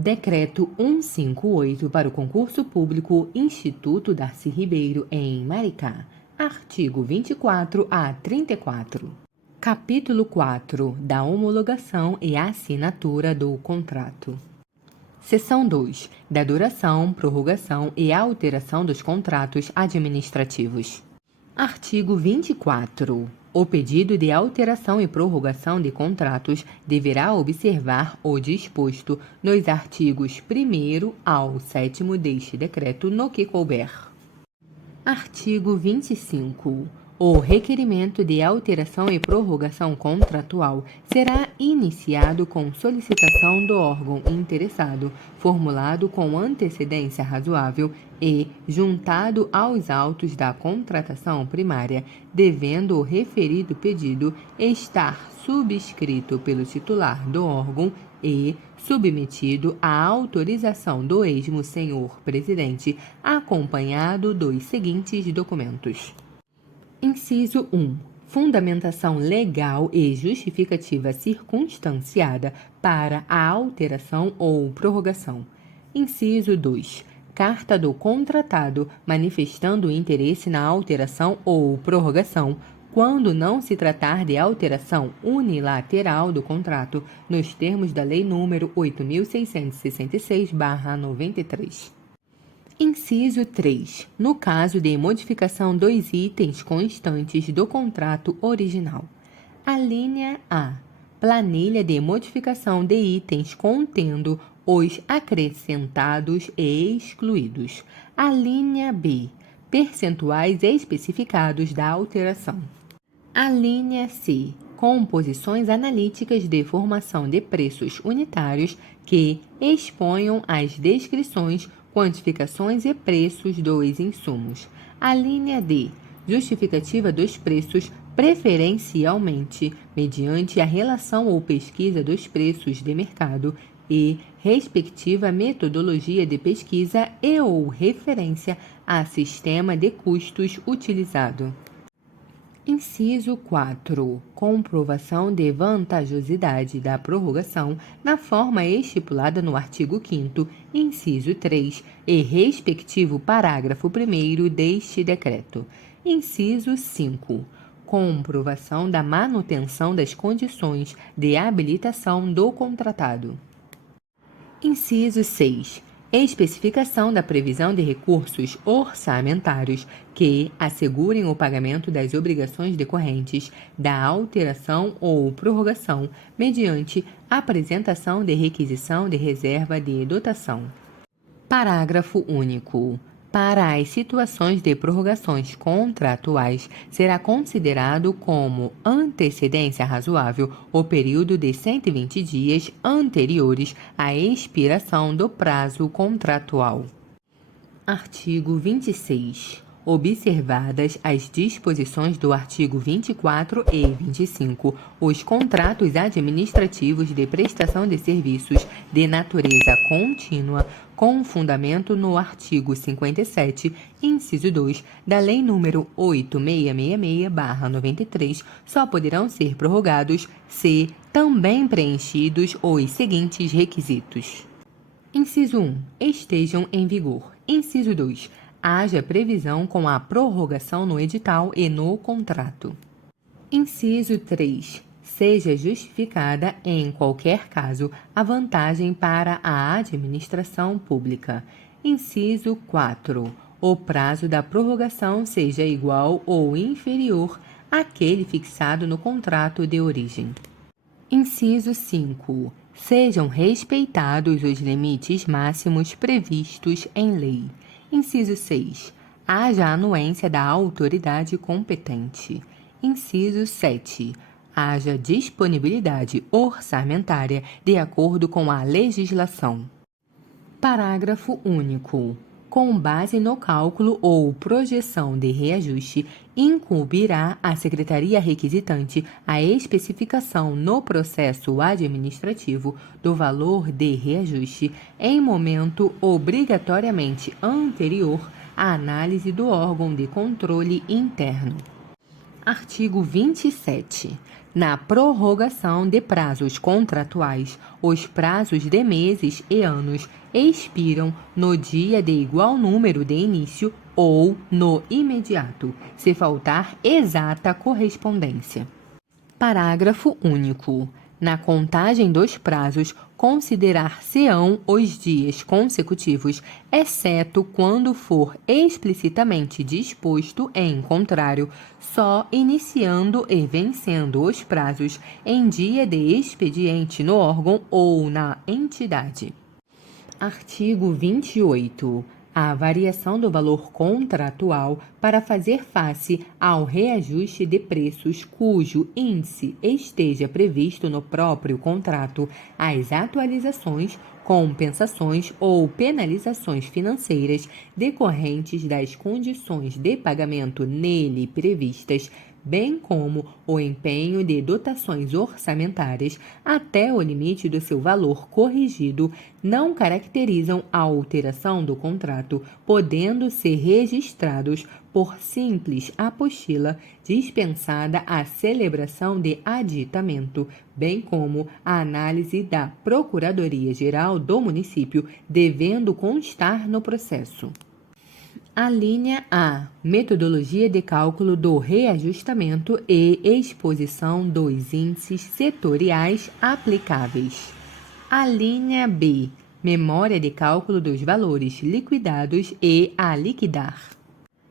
Decreto 158 para o concurso público Instituto Darcy Ribeiro em Maricá. Artigo 24 a 34. Capítulo 4 da homologação e assinatura do contrato. Seção 2 da duração, prorrogação e alteração dos contratos administrativos. Artigo 24. O pedido de alteração e prorrogação de contratos deverá observar o disposto nos artigos 1º ao 7º deste decreto no que couber. Artigo 25. O requerimento de alteração e prorrogação contratual será iniciado com solicitação do órgão interessado, formulado com antecedência razoável e juntado aos autos da contratação primária, devendo o referido pedido estar subscrito pelo titular do órgão e submetido à autorização do esmo senhor presidente, acompanhado dos seguintes documentos. Inciso 1. Fundamentação legal e justificativa circunstanciada para a alteração ou prorrogação. Inciso 2. Carta do contratado manifestando interesse na alteração ou prorrogação, quando não se tratar de alteração unilateral do contrato, nos termos da Lei nº 8.666/93. Inciso 3. No caso de modificação dos itens constantes do contrato original. Alínea A. Planilha de modificação de itens contendo os acrescentados e excluídos. Alínea B. Percentuais especificados da alteração. Alínea C. Composições analíticas de formação de preços unitários que exponham as descrições, quantificações e preços dos insumos. Alínea D. Justificativa dos preços, preferencialmente mediante a relação ou pesquisa dos preços de mercado e respectiva metodologia de pesquisa e ou referência a sistema de custos utilizado. Inciso 4. Comprovação de vantajosidade da prorrogação na forma estipulada no artigo 5º, inciso 3 e respectivo parágrafo 1º deste decreto. Inciso 5. Comprovação da manutenção das condições de habilitação do contratado. Inciso 6. Especificação da previsão de recursos orçamentários que assegurem o pagamento das obrigações decorrentes da alteração ou prorrogação mediante apresentação de requisição de reserva de dotação. Parágrafo único. Para as situações de prorrogações contratuais, será considerado como antecedência razoável o período de 120 dias anteriores à expiração do prazo contratual. Artigo 26. Observadas as disposições do artigo 24 e 25, os contratos administrativos de prestação de serviços de natureza contínua, com fundamento no artigo 57, inciso 2, da Lei nº 8666/93, só poderão ser prorrogados se também preenchidos os seguintes requisitos. Inciso 1. Estejam em vigor. Inciso 2. Haja previsão com a prorrogação no edital e no contrato. Inciso 3. Seja justificada, em qualquer caso, a vantagem para a administração pública. Inciso 4. O prazo da prorrogação seja igual ou inferior àquele fixado no contrato de origem. Inciso 5. Sejam respeitados os limites máximos previstos em lei. Inciso 6. Haja anuência da autoridade competente. Inciso 7. Haja disponibilidade orçamentária de acordo com a legislação. Parágrafo único. Com base no cálculo ou projeção de reajuste, incumbirá à Secretaria Requisitante a especificação no processo administrativo do valor de reajuste em momento obrigatoriamente anterior à análise do órgão de controle interno. Artigo 27. Na prorrogação de prazos contratuais, os prazos de meses e anos expiram no dia de igual número de início ou no imediato, se faltar exata correspondência. Parágrafo único. Na contagem dos prazos, considerar-se-ão os dias consecutivos, exceto quando for explicitamente disposto em contrário, só iniciando e vencendo os prazos em dia de expediente no órgão ou na entidade. Artigo 28. A variação do valor contratual para fazer face ao reajuste de preços cujo índice esteja previsto no próprio contrato, as atualizações, compensações ou penalizações financeiras decorrentes das condições de pagamento nele previstas, bem como o empenho de dotações orçamentárias até o limite do seu valor corrigido, não caracterizam a alteração do contrato, podendo ser registrados por simples apostila dispensada a celebração de aditamento, bem como a análise da Procuradoria-Geral do município, devendo constar no processo. Alínea A. Metodologia de cálculo do reajustamento e exposição dos índices setoriais aplicáveis. Alínea B. Memória de cálculo dos valores liquidados e a liquidar.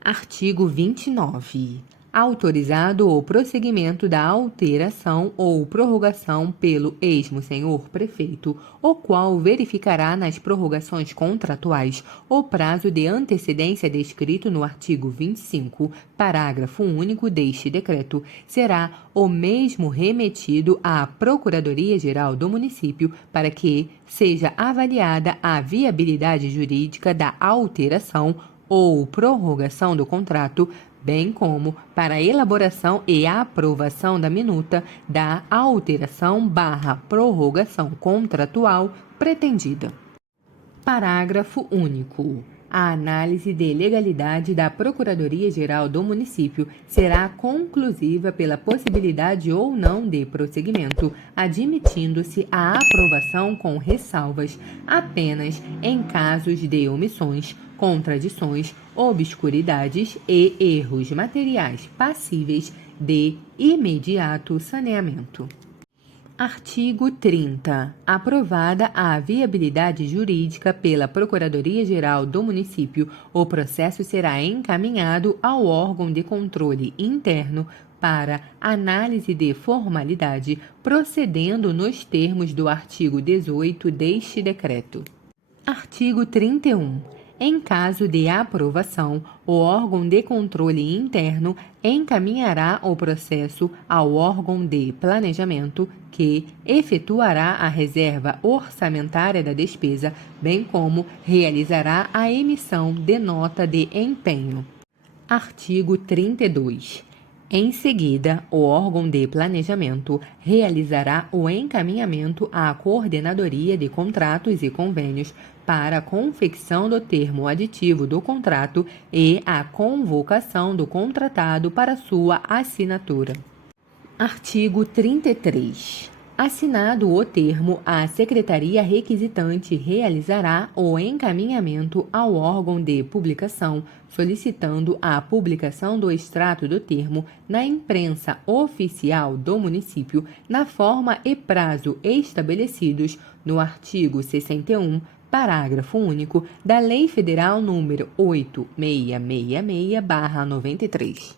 Artigo 29. Autorizado o prosseguimento da alteração ou prorrogação pelo esmo-senhor prefeito, o qual verificará nas prorrogações contratuais o prazo de antecedência descrito no artigo 25, parágrafo único deste decreto, será o mesmo remetido à Procuradoria-Geral do município para que seja avaliada a viabilidade jurídica da alteração ou prorrogação do contrato, bem como para a elaboração e aprovação da minuta da alteração/prorrogação contratual pretendida. Parágrafo único. A análise de legalidade da Procuradoria-Geral do município será conclusiva pela possibilidade ou não de prosseguimento, admitindo-se a aprovação com ressalvas apenas em casos de omissões, contradições, obscuridades e erros materiais passíveis de imediato saneamento. Artigo 30. Aprovada a viabilidade jurídica pela Procuradoria-Geral do município, o processo será encaminhado ao órgão de controle interno para análise de formalidade, procedendo nos termos do artigo 18 deste decreto. Artigo 31. Em caso de aprovação, o órgão de controle interno encaminhará o processo ao órgão de planejamento, que efetuará a reserva orçamentária da despesa, bem como realizará a emissão de nota de empenho. Artigo 32. Em seguida, o órgão de planejamento realizará o encaminhamento à Coordenadoria de Contratos e Convênios para a confecção do termo aditivo do contrato e a convocação do contratado para sua assinatura. Artigo 33. Assinado o termo, a Secretaria Requisitante realizará o encaminhamento ao órgão de publicação, solicitando a publicação do extrato do termo na imprensa oficial do município, na forma e prazo estabelecidos no artigo 61, parágrafo único, da Lei Federal nº 8666/93.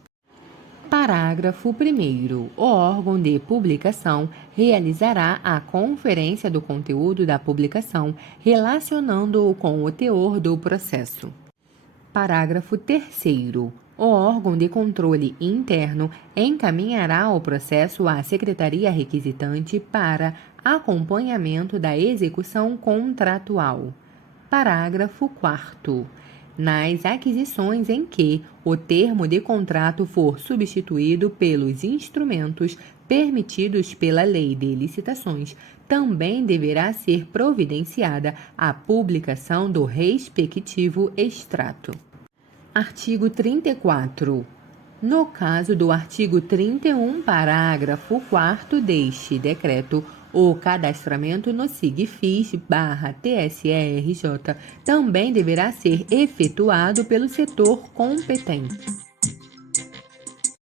Parágrafo 1º. O órgão de publicação realizará a conferência do conteúdo da publicação, relacionando-o com o teor do processo. Parágrafo 3º. O órgão de controle interno encaminhará o processo à Secretaria Requisitante para acompanhamento da execução contratual. Parágrafo 4º. Nas aquisições em que o termo de contrato for substituído pelos instrumentos permitidos pela Lei de Licitações, também deverá ser providenciada a publicação do respectivo extrato. Artigo 34. No caso do artigo 31, parágrafo 4º deste decreto, o cadastramento no SIGFIS/TSE-RJ também deverá ser efetuado pelo setor competente.